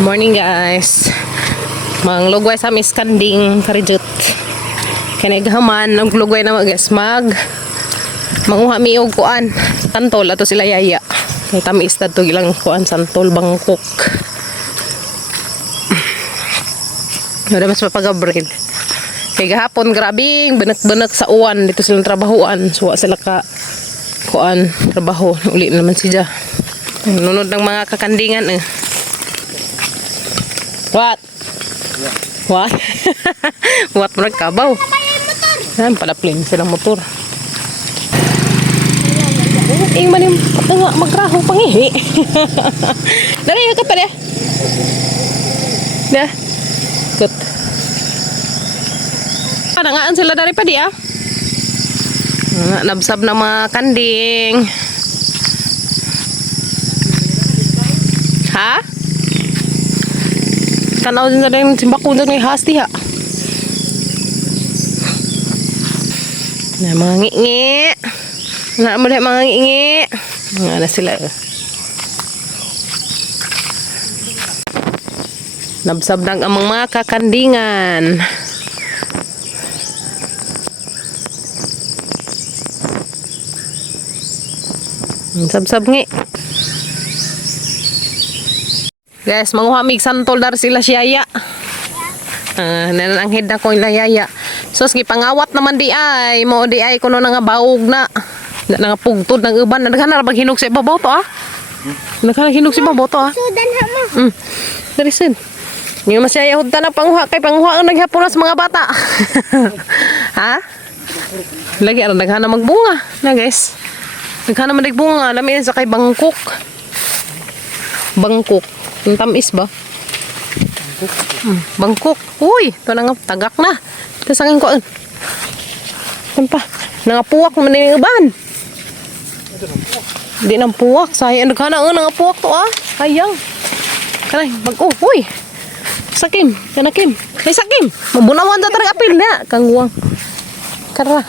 Morning guys. Manglugway sa miskanding karijut. Kanagahaman ang lugway na guys manguha mi og kuan. Santol ato sila yaya. Kay tamis dadto ilang kuan santol bangkok. Wala mas papagabril. Kay gahapon grabing benek-benek sa uwan dito silang trabahuan. Suwa sila ka kuan trabaho uli naman siya. Nunod ng mga kakandingan eh. What? What? What mo nagkabaw? Yan, palaplin silang motor. Ing manim nga magraho pangihi. Dali ka pa de. Ya. Good. Padangaan sila dari pa di ah. Nabsab na mga kanding. Ha? Tanaw din na rin simbakon doon ng hasti ha. Na mga ngi-ngi. Na mo mga ngi-ngi. Mga na sila. Nabsabdag ang mga kakandingan. Sab-sab ngi. Guys, manguha mig santol dar sila siyaya. Nananghid na ko ila yaya. So, gipangawat naman di ay. Mo di ay kuno nga bawog na. Na nga pugtod ng uban. Naghanap na hinog sa ibabaw to ah. Naghanap hinog sa ibabaw to ah. Sudan ha mo. Dari sin. Yung masyaya hudta na panguha. Kay panguha ang naghapon sa mga bata. Ha? Lagi ano naghanap magbunga. Na guys. Naghanap magbunga. Alam sa kay bangkok. Bangkok. Yung tamis ba? Bangkok. Uy, ito na nga, tagak na. Ito sa akin ko. Ito pa. Nangapuwak naman yung iban. Hindi nang puwak. Sayang. Nagkana nga nangapuwak to ah. Sayang. Kanay, bag-o. Uy. Sakim. Kanakim. Ay, sakim. Mabunawan na talaga apil na. Kangguang. Kara.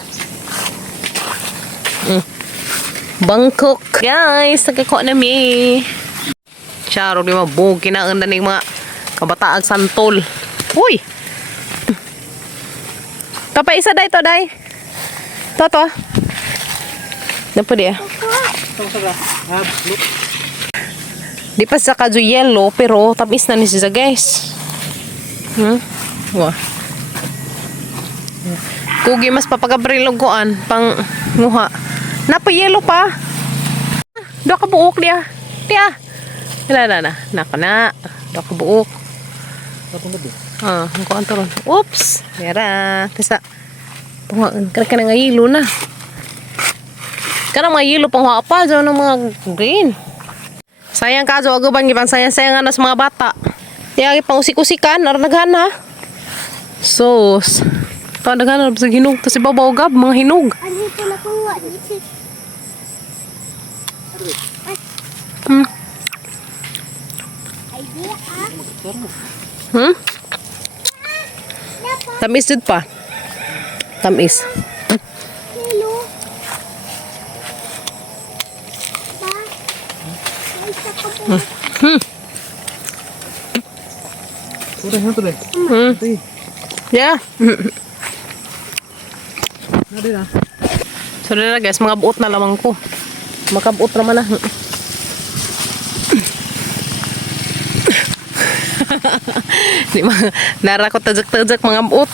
Bangkok. Guys, nagkako na mi. Charo di mabog kinaan na ng mga kabataang santol. Uy! Kapag isa day to day. Toto. Dapo di ah. Di pa sa kadyo yellow pero tamis na ni siya guys. Wah. Kugi mas papagabrilog koan pang nguha. Napa yellow pa. Do ka buok dia. Dia. Wala na. Nako na. Dako buok. Ang kuan to ron. Oops. Yara. Tisa. Panguhaan. Kana nga yelo na. Kana mga yelo panguha pa. Diyan ng mga green. Sayang ka. Diyan agaban. Gipang sayang na sa mga bata. Tiyagi pang usik-usikan. Naranaghan na. Sos. Naranaghan na sa hinog. Tapos ibabaw gab. Mga hinog. Ano ito na panguha? Tamis din pa. Tamis. Hello. Pa. May isa ka po. Yeah. So na guys, mga buot na lamang ko. Makabuot naman na. Di nara ko tajak-tajak mga buot.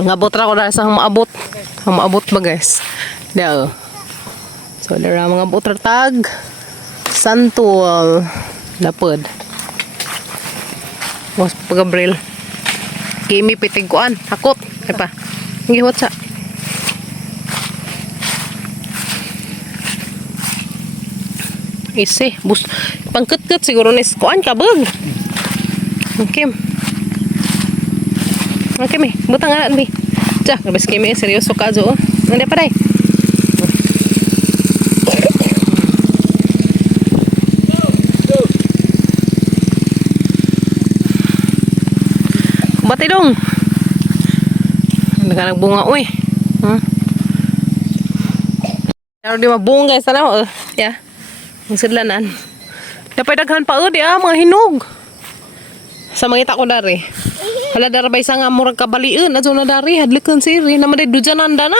Mga buot ra ko dahil sa maabot. Maabot ba guys? Diyan. So dara mga buot ratag. Santol. Lapod. Was pagabril. Kimi pitig kuan. Hakot. Ay pa. Ngihot sa. Isi, bus pangkut-kut siguro nis kuan kabag. Okay. Okay mi, butang anak mi. Cak, bes kimi seryoso ka zo. Ande pa dai. Bati dong. Nagbunga uy. Pero di mabunga guys, tanaw. Yeah. Ang sidlanan. Dapat daghan pa di mga hinog. Sa mangita ko dari. Hala darabay sa nga murag kabaliin adto na dari hadlikon siri naman day dujanan dana.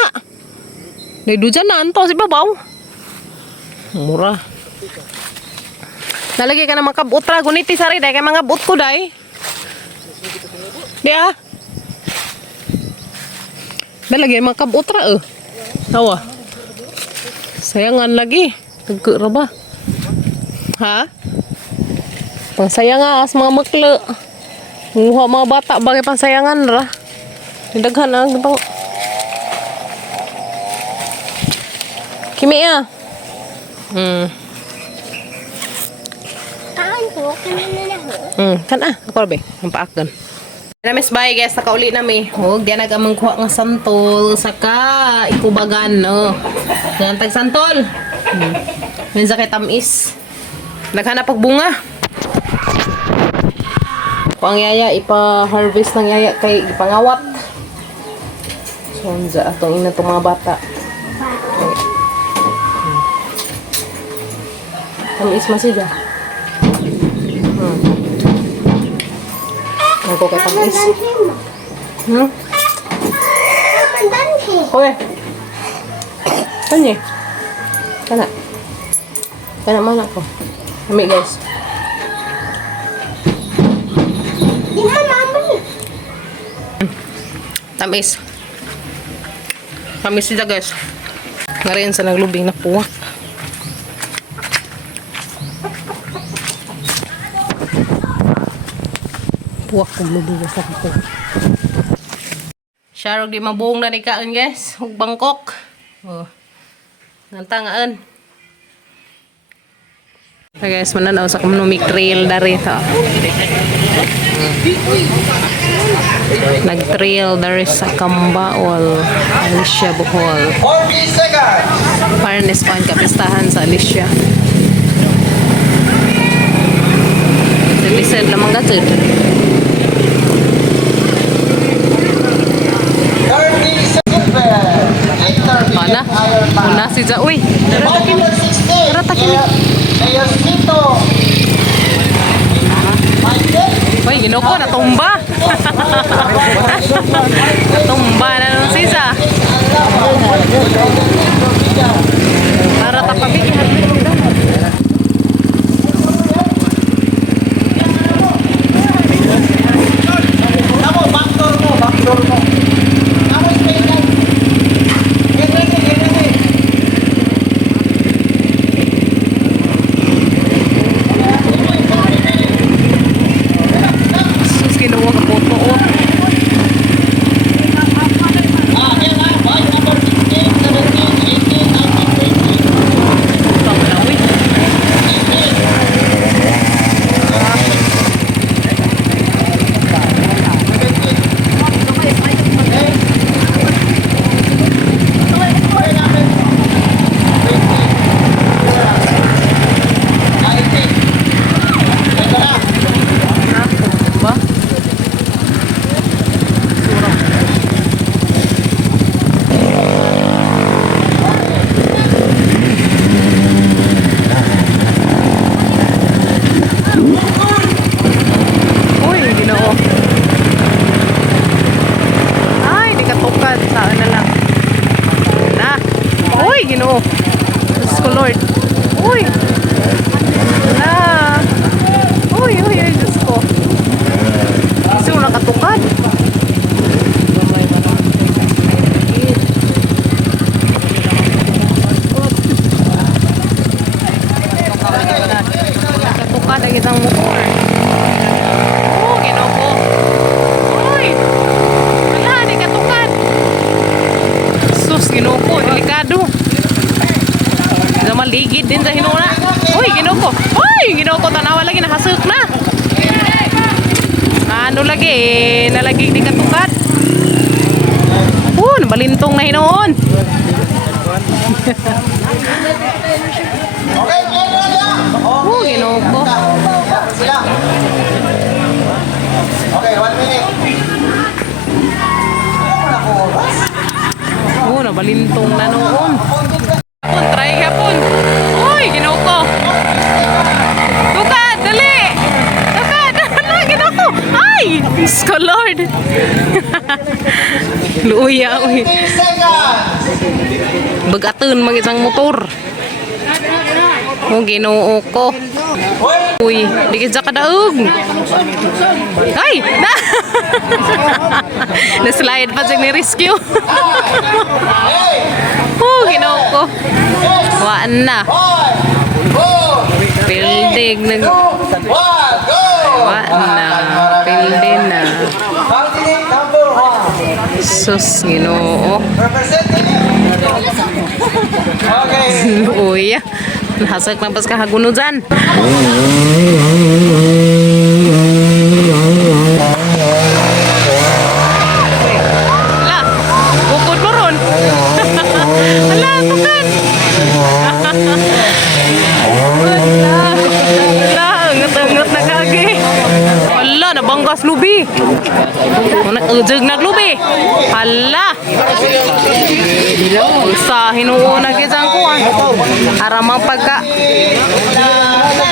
Day dujanan to si babaw. Mura. Nalagi ka na makabutra guniti sari day kay mga but ko day. Dia. Nalagi makabutra Tawa. Sayangan lagi. Tagko ra ba? Ha? Pangsayangan as mga maklo. Nguha mga bata bagay pangsayangan ra. Daghan na pang Kimi Kaan ko, kanina na ho. Kana ako ra be, ang paakdan. Namis bye guys, nakauli nami. Huwag diyan nagamang kuha ng santol saka ikubagan no. Yan tag santol. Minsa kay tamis. Naghanap pag bunga. Ang yaya ipa-harvest ng yaya kay ipangawat. So, atong ina itong mga bata. Tamis masida. Ako kay tamis. Mandanhi. Oke. Tanya. Kana. Kana mana ko? Kami guys. Di man naman. Tamis. Tamis sila guys. Ngariin sa naglubing na puwak. Puwak kong lubing sa puwak. Sharog di mabuong na ni kaan guys. Hug Bangkok. Oh. Nantangaan. So guys, mananaw sa Kumnumik Trail dari sa. Nag-trail dari sa Cambaol, Alicia, Bohol. 40 seconds. Fairness pa ang kapistahan sa Alicia. Lisod lamang gatid. 30 seconds. Mana? Una si Ja. Uy, naratakin. Naratakin. Mayor Sito. Uy, ginoko, natumba. Natumba na nung sisa. Para tapabigyan. Kamu, backdoor mo, backdoor mo. Kamu, space lang. Get ready, get ready. Sus, kinuha ka photo. Yan ha. Boys number 16, 17, 18, 19, 20. Tama uy. Ba? Uy, Ginoo. Ay, di ka tukad. Saan na lang. Na. Uy, Ginoo. Diyos ko, Lord. Uy. Na. Uy, uy, uy, Diyos ko. Kasi wala katukad. Katukad ang isang motor. Oh, Ginoo ko. Uy. Wala, di katukad. Sus, Ginoo ko. Delikado. Maligid din sa hinuna. Uy, Ginoo ko. Uy, Ginoo ko. Tanawa lagi, nakasuk na. Ano lagi, nalagig di katukad. Nabalintong na hinoon. Okay, clear na. Ginoo ko. Sila. Okay, 1 minute. Nabalintong na noon. Hapon, try hapon. Uy, Ginoo ko. Tukad. Sko Lord. Luya, uy. 15 seconds. Bagatun mag isang motor. Oh, ginoo ko. Uy, dikit sa kadaog. Ay! Na! Na-slide pa siya ni-rescue. Oh, ginoo ko. Waan na. 5, 4, Pildig. 1, go! Waan na. Pildig na. Candidate number 1. Sus, ginoo. Representing. Okay. Uy, nahasak na pas kahaguno dyan. Ala, bukod mo ron. Ala, bukan. Ala, angat-angat na kagi. Ala, nabanggas lubi. Nag-ujag naglubi. Ala. Sa hinuuna kisang kuwan. Aramang pagka.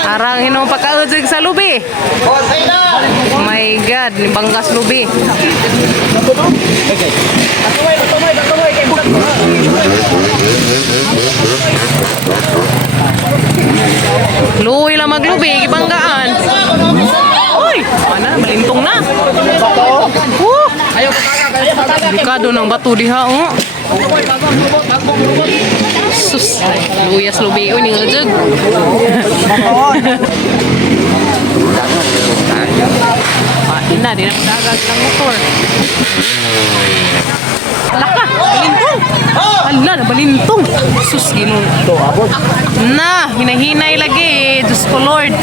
Arang hinuong pagka-ujag sa lubi. Hosay na. My God, ni banggas lubi. Luwi lang maglubi, ibanggaan. Uy, ana, malintong na. Delikado ng bato diha, oh. Sus, luyas lubi, uy, ning ujog. Pain na, di na madagag ng motor. Laka, balintong. Ala, na balintong. Sus, ginoo. Na, hinahinay lagi. Diyos ko, Lord.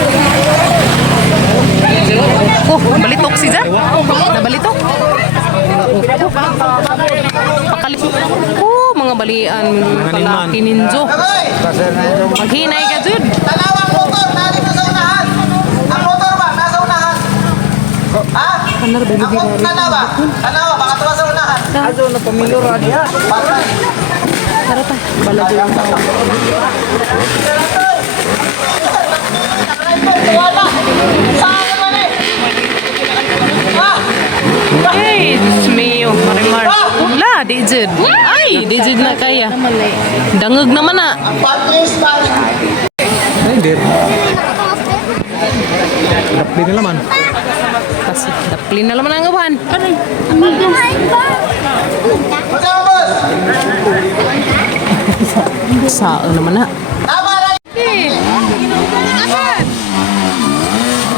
Oh, balitok si Zan. Nabalitok. Pakalit. Oh, mga balian. Palaki ninjo. Maghinay ka, Jud. Tanawang motor, nalit na sa unahan. Ang motor ba? Nasa unahan. Ha? Ang tanawa. Tanawa, baka tuwa sa unahan. Azo na pamilyo radya. Patay. Tara ta, balado lang tao. Wala. Saan naman eh? Ha? Hey, Diyos mio, Marimar. La, di Jud. Ay, di Jud na kaya. Dangog naman na. Patris pa. Dapli na laman. Kasi daplin na naman ang gawan. Magkano boss? Saan naman na. Tama rin. Eh,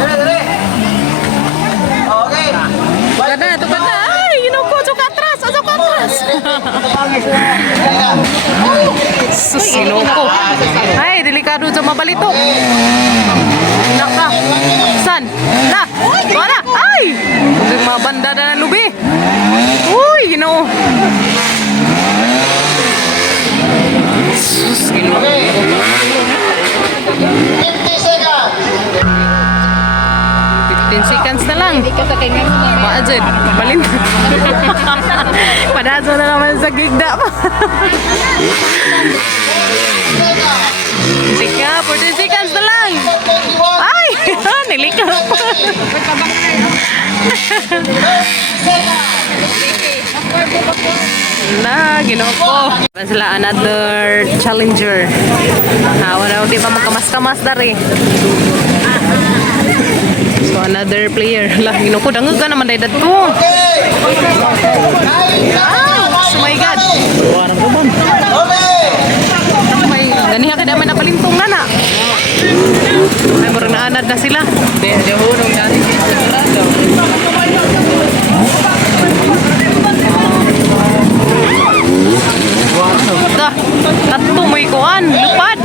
Dire, dire. Okay. tukad na. Ay, inuko, ka atras. Asok ka atras. Sus, inuko. Ay, delikado sa mabalitok. Naka. San? Na. Wala. Ay! Yung mga banda na ng lubi. Uy, ginoo. Sus, ginoo. 50 seconds. 15 seconds na lang. Maajid. Balin. Padaso na naman sa gigda pa. Tika, 14 seconds na lang. 21. Ay! Nilikaw pa. Na, ginoo ko. Sila another challenger. Wala, di pa magkamas-kamas dari. So another player. Lah, ginoo ko, dangog ka naman dahil to. Oh my God. May ganiha ka naman na palintong na na. Ay, marang naanad na sila. Dah, tatlo may kuan, lupad.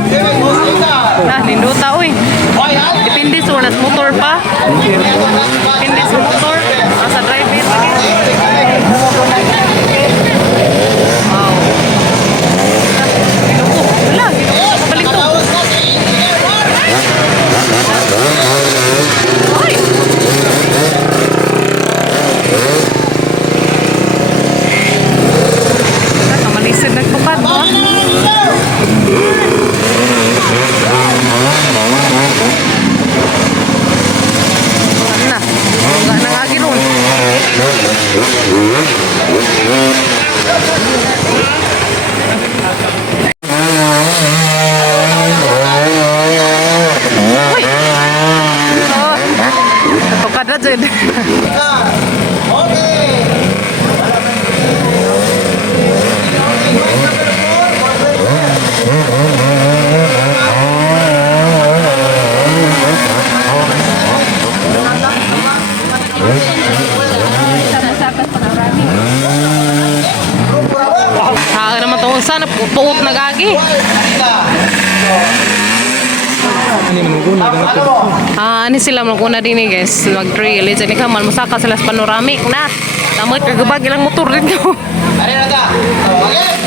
Nah, ninduta uy. Depende sa unat motor pa. Depende sa motor. Sa driver lagi. Wow. Wala, balik to. Ay. Malisid nagtukad mo. Na, nga nang agi ron. Tukad na dyan. Okay. Saka naman itong sana, puot na gagi. Ani sila maguna din eh guys, mag-trail. Diyan ka man, masaka sila sa panoramic na. Tamad kagabag ilang motor dito. Ano na ka? Okay.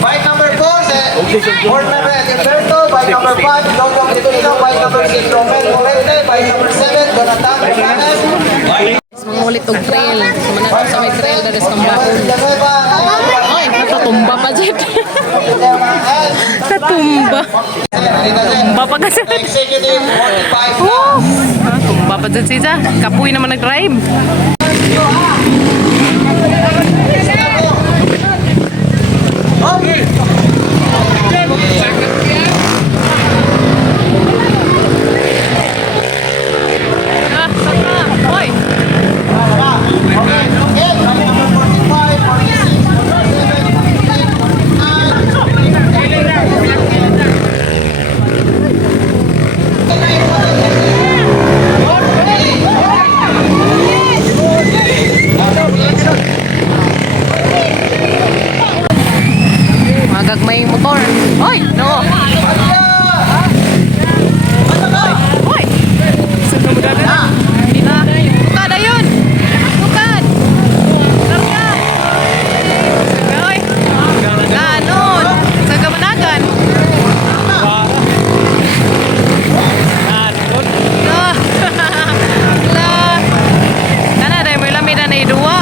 Bike number 4, board member Edilberto. Bike number 5, Logo Quintino. Bike number 6, Romel Morente. Bike number 7, Donatan Hermanes. Mangulit og trail. Sumanat sa may trail dari sa Kambahon. Ay, natatumba pa dyan. Natumba. Tumba pa kasi. Executive 45 na. Tumba pa dyan siya. Kapuy naman nag-drive. Okay. Ah, saka. Hoy. Okay. Bike number 45, 46, 47. Magagmay motor. Hoy, no. Hoy. Sino mo dali na? Bukad ayun. Bukad. Karga. Hoy. Ganon. Sa kamanagan. La. Kana dai mo lamig na idua.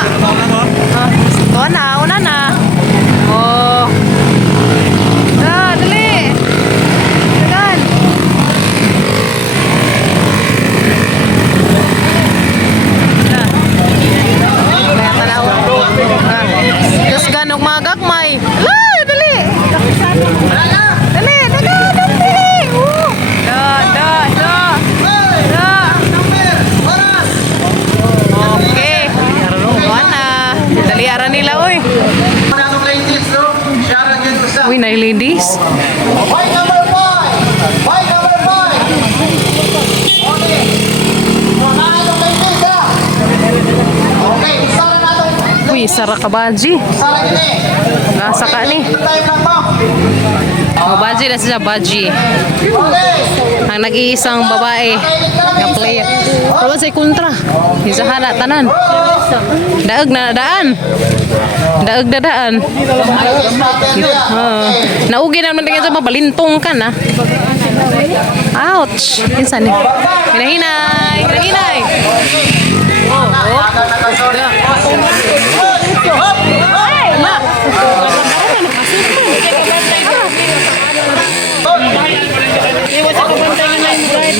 Ko na, una na. Oh. Dali. Dagan. Kaya tanaw. Terus ganong mga gagmay. La, dali. Dali, dali. Da. Okay. Kuha na. Dali ara nila, oy. Manatong ladies, no? Sharon Gentusa. Uy, na ladies. Bike number 5. Bike number 5. Okay. Manatong ladies, ha? Okay, isa na natong. Uy, Sara Kabaji. Sara gini. Nasa ka ni. Time lang ba? Oh, Baji na siya, Baji. Okay. Ang nag-iisang babae na player. Pero sa kontra. Isa hana tanan. Daag na daan. Daag na daan. Naugi naman tingin sa mabalintong ka na. Ouch. Insan eh. Hinahinay. Hinahinay. Oh, oh. Ma.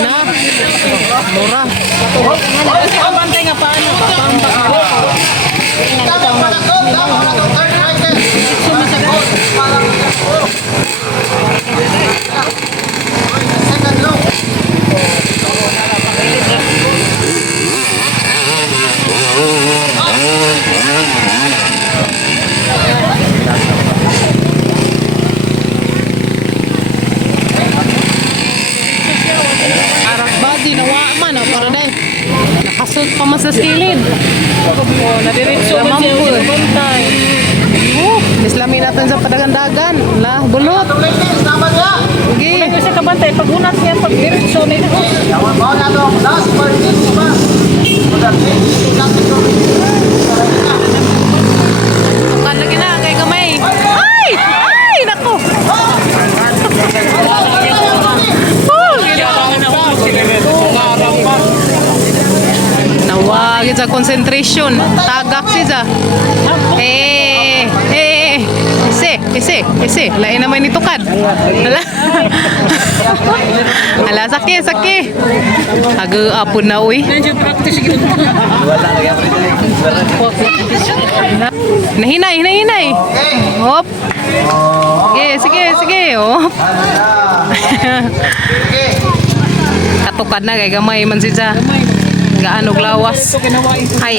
Na. Mura. Bantay nga paano? Arak badi nawa man para dai. Nakasot pa mas sa silid. Nadiretso man siya bantay. Islami natin sa padagandagan. La, bulot. Okay. Kasi kabantay pag unat niya pag diretso nito. Tukan lagi na kay kamay. Ay! Ay! Nako! Nawagin sa concentration. Tagak siya. Eh. Si. Isi. Lain naman ito kad. Ala. Ala, saki. Aga-apon na, uy. Nahinay. Hop. Sige. Hop. Katukad na kay gamay man siya. Gaanog lawas. Ay,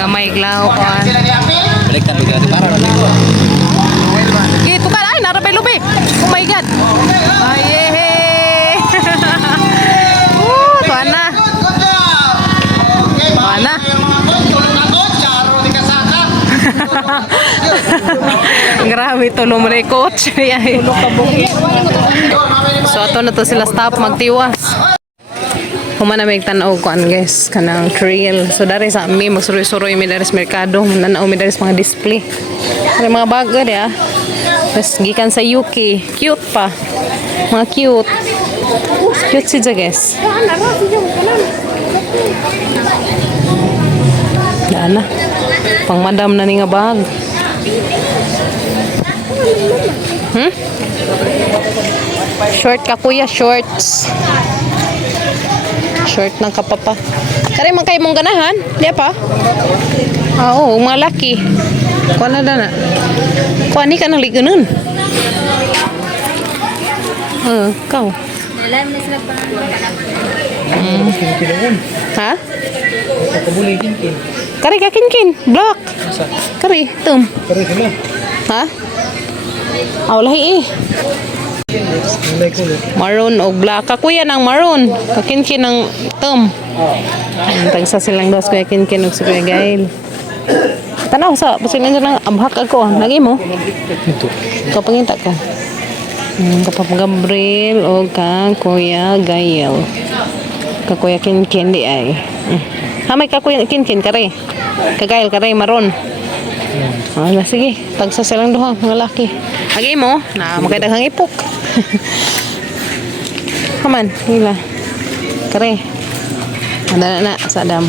Gamay glaw ko. Balik ka bigla para Gitu kan, ay, narapay lupi. Oh my God. Ay, tuan na. Tuan na. Grabe tulong mo na yung coach. So, ato na to sila stop magtiwas. Humana may tanaw ko guys, kanang trail. So, dari sa amin, magsuroy-suroy mi dari sa merkado. Nanao mi dari sa mga display. May mga bago ya. Tapos, gikan sa UK. Cute pa. Mga cute. Cute siya guys. Daan na. Pang madam na ni nga bag. Short ka kuya, shorts. Short ng kapapa. Kari man kayo mong ganahan? Di pa? Oo, mga laki. Kuha na na. Kuha ni ka ng liganon. Kau. Ha? Kari ka kinkin. Black. Kari, tum. Ha? Lahi eh. Maroon o black. Kakuya ng maroon. Kakinkin ng tum. Tagsa silang dos kuya kinkin o si Kuya Gail. Tanaw sa pasinan dyan ng abhak ako. Lagi mo? Kapanginta ko. Kapag Gabriel o ka Kuya Gail. Kakuya kinkin di ay. Hamay kakuya kinkin kare. Kagail kare maroon. Sige. Tagsa silang duha mga laki. Lagi mo? Na magkadaghang ipok. Kaman, hila. Kare. Ada na sa dam.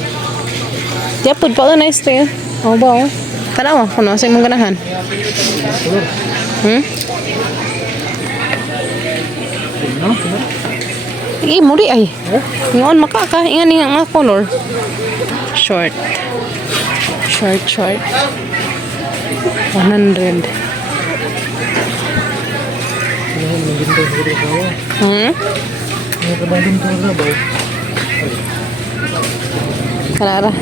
Japod pa na isto yun. Oh ba? Tanaw kuno sa imong ganahan. Mo di ay. Ngon makaka ingan nga color. Short. 100. Kanara.